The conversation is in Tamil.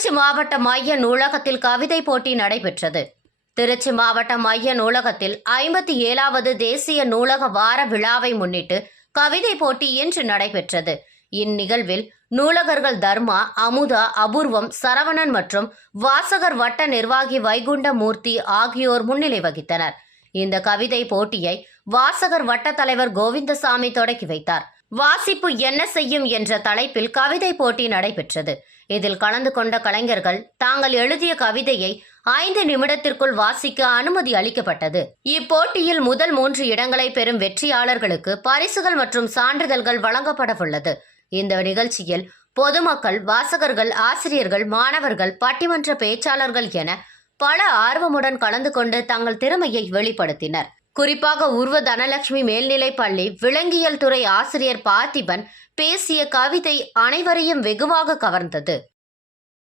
திருச்சி மாவட்ட மைய நூலகத்தில் கவிதை போட்டி நடைபெற்றது. திருச்சி மாவட்ட மைய நூலகத்தில் ஐம்பத்தி ஏழாவது தேசிய நூலக வார விழாவை முன்னிட்டு கவிதை போட்டி இன்று நடைபெற்றது. இந்நிகழ்வில் நூலகர்கள் தர்மா அமுதா அபூர்வம் சரவணன் மற்றும் வாசகர் வட்ட நிர்வாகி வைகுண்டமூர்த்தி ஆகியோர் முன்னிலை வகித்தனர். இந்த கவிதை போட்டியை வாசகர் வட்ட தலைவர் கோவிந்தசாமி தொடக்கி வைத்தார். வாசிப்பு என்ன செய்யும் என்ற தலைப்பில் கவிதை போட்டி நடைபெற்றது. இதில் கலந்து கொண்ட கலைஞர்கள் தாங்கள் எழுதிய கவிதையை ஐந்து நிமிடத்திற்குள் வாசிக்க அனுமதி அளிக்கப்பட்டது. இப்போட்டியில் முதல் மூன்று இடங்களை பெறும் வெற்றியாளர்களுக்கு பரிசுகள் மற்றும் சான்றிதழ்கள் வழங்கப்படவுள்ளது. இந்த நிகழ்ச்சியில் பொதுமக்கள் வாசகர்கள் ஆசிரியர்கள் மாணவர்கள் பட்டிமன்ற பேச்சாளர்கள் என பல ஆர்வமுடன் கலந்து கொண்டு தங்கள் திறமையை வெளிப்படுத்தினர். குறிப்பாக உருவ தனலட்சுமி மேல்நிலைப் பள்ளி விலங்கியல் துறை ஆசிரியர் பார்த்திபன் பேசிய கவிதை அனைவரையும் வெகுவாக கவர்ந்தது.